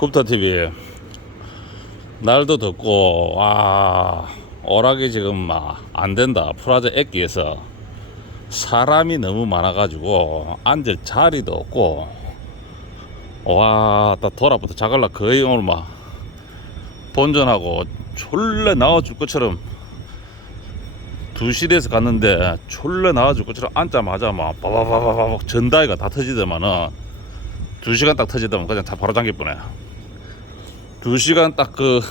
굽타 TV 날도 덥고 와 오락이 지금 막 안 된다 프라자 액기에서 사람이 너무 많아 가지고 앉을 자리도 없고 와딱 돌아부터 자갈라 거의 오늘 막 본전하고 졸래 나와 줄 것처럼 두 시대에서 갔는데 졸래 나와 줄 것처럼 앉자마자 막 바바바바바 전다이가 다 터지더만은 두 시간 딱 터지더만 그냥 다 바로 잠길 뻔해. 두 시간 딱 그,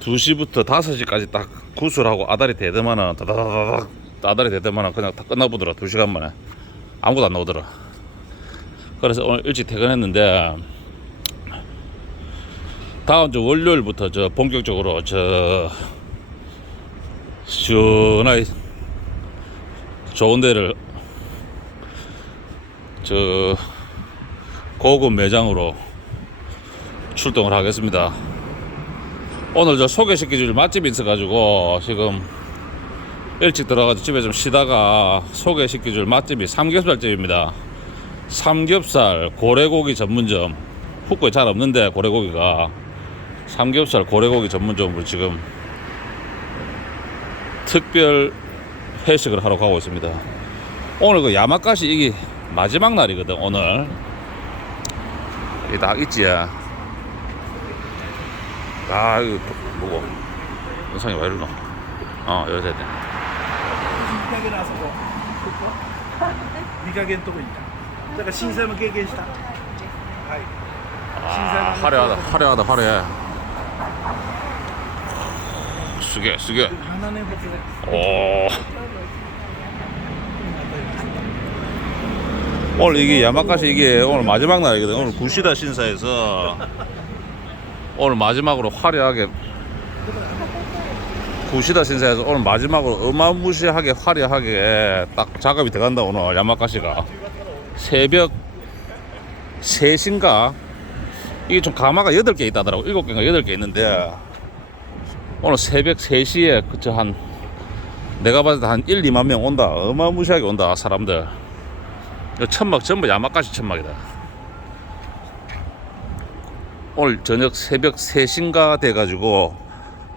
두 시부터 다섯 시까지 딱 구슬하고 아다리 대더만은 다다다닥 아다리 대더만은 그냥 다 끝나보더라. 두 시간 만에. 아무것도 안 나오더라. 그래서 오늘 일찍 퇴근했는데, 다음 주 월요일부터 저 본격적으로 저, 시원하게 좋은 데를 저 고급 매장으로 출동을 하겠습니다. 오늘 저 소개시켜줄 맛집이 있어가지고 지금 일찍 들어가서 집에 좀 쉬다가 소개시켜줄 맛집이 삼겹살집입니다. 삼겹살 고래고기 전문점 후쿠에 잘 없는데 고래고기가 삼겹살 고래고기 전문점으로 지금 특별 회식을 하러 가고 있습니다. 오늘 그 야마가시 이게 마지막 날이거든 오늘 이딱 있지 아 이거 뭐고. 영상이 왜 이러노? 어 여자 돼. 미각에 나서 뭐 미각엔 또 있다. 내가 신사만 깨게 했다. 아 화려하다 화려하다 화려해. 쓰게 쓰게 오. 오늘 이게 야마카시 이게 오늘 마지막 날이거든. 오늘 구시다 신사에서. 오늘 마지막으로 화려하게 구시다 신사에서 오늘 마지막으로 어마무시하게 화려하게 딱 작업이 들어간다 오늘 야마가시가. 새벽 3시인가? 이게 좀 가마가 8개 있다더라고. 7개인가 8개 있는데 오늘 새벽 3시에 그저 한 내가 봤을 때 한 1, 2만 명 온다. 어마무시하게 온다 사람들. 천막 전부 야마가시 천막이다 오늘 저녁 새벽 3시인가 돼가지고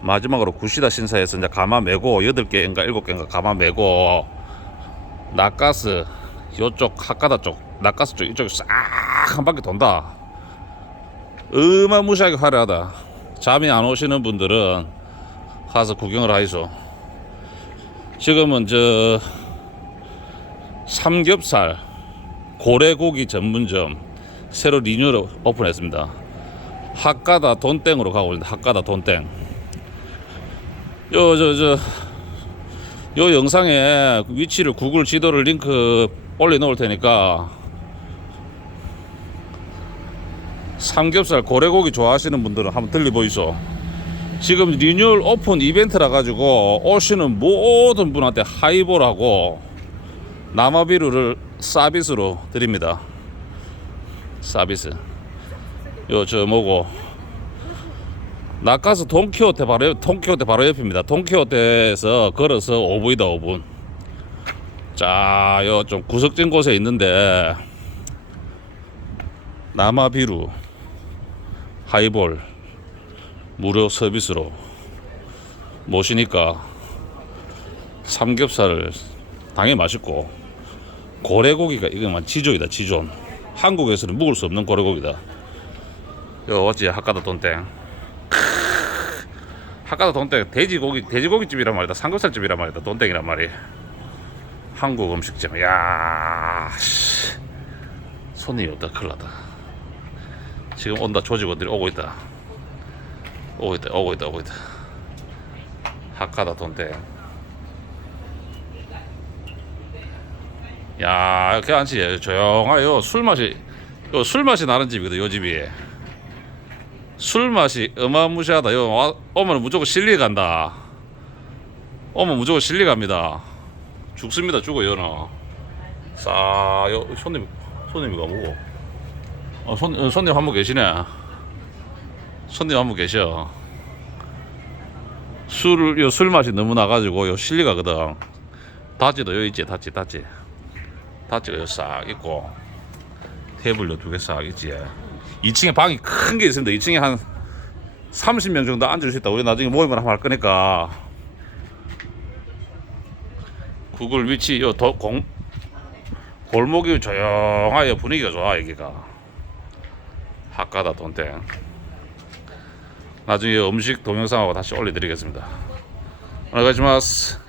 마지막으로 구시다 신사에서 이제 가마 메고 8개인가 7개인가 가마 메고 나가스 요쪽 하카다 쪽 나가스 쪽 이쪽에 싹 한 바퀴 돈다. 어마무시하게 화려하다. 잠이 안 오시는 분들은 가서 구경을 하이소. 지금은 저 삼겹살 고래고기 전문점 새로 리뉴얼 오픈했습니다 핫가다 돈땡으로 가고 있는데 핫가다 돈땡. 요 저 저 요 영상에 위치를 구글 지도를 링크 올려 놓을 테니까 삼겹살 고래고기 좋아하시는 분들은 한번 들려보이소. 지금 리뉴얼 오픈 이벤트라 가지고 오시는 모든 분한테 하이볼하고 남아비루를 서비스로 드립니다. 서비스 요저 뭐고. 나가스 돈키호테 바로 옆, 돈키호테 바로 옆입니다. 돈키호테에서 걸어서 5분이다 5분 자 요 좀 구석진 곳에 있는데 남아비루 하이볼 무료 서비스로 모시니까 삼겹살을 당연히 맛있고 고래고기가 이거만 지존이다 지존. 한국에서는 묵을 수 없는 고래고기다 요 어찌 핫가다 돈땡. 핫가다 돈땡 돼지고기 돼지고기집이란 말이다. 삼겹살집이란 말이다. 돈땡이란 말이. 한국 음식점. 야 씨. 손님이 없다 났다. 지금 온다. 조직원들이 오고 있다. 오고 있다. 오고 있다. 오고 있다. 하카다 돈대 야 이렇게 앉지 조용하요 술 맛이 요술 맛이 나는 집이거든 요 집이 술 맛이 어마무시하다 요 와- 오면 무조건 실리 간다 오면 무조건 실리 갑니다 죽습니다 죽어 요는 싸 요 손님 손님이가 뭐고 어, 손, 어, 손님 한 분 계시네 손님 한 분 계셔. 술, 요 술 맛이 너무 나가지고 요 실리 가거든. 다찌도 요 있지, 다찌, 다찌. 다찌가 요 싹 있고 테이블 요두 개 싹 있지. 2층에 방이 큰 게 있습니다. 2층에 한 30명 정도 앉을 수 있다. 우리 나중에 모임을 한번 할 거니까 구글 위치 요 도, 공, 골목이 조용하여 분위기가 좋아 여기가 학가다 돈땡 나중에 음식 동영상하고 다시 올려드리겠습니다. 오늘 가지마스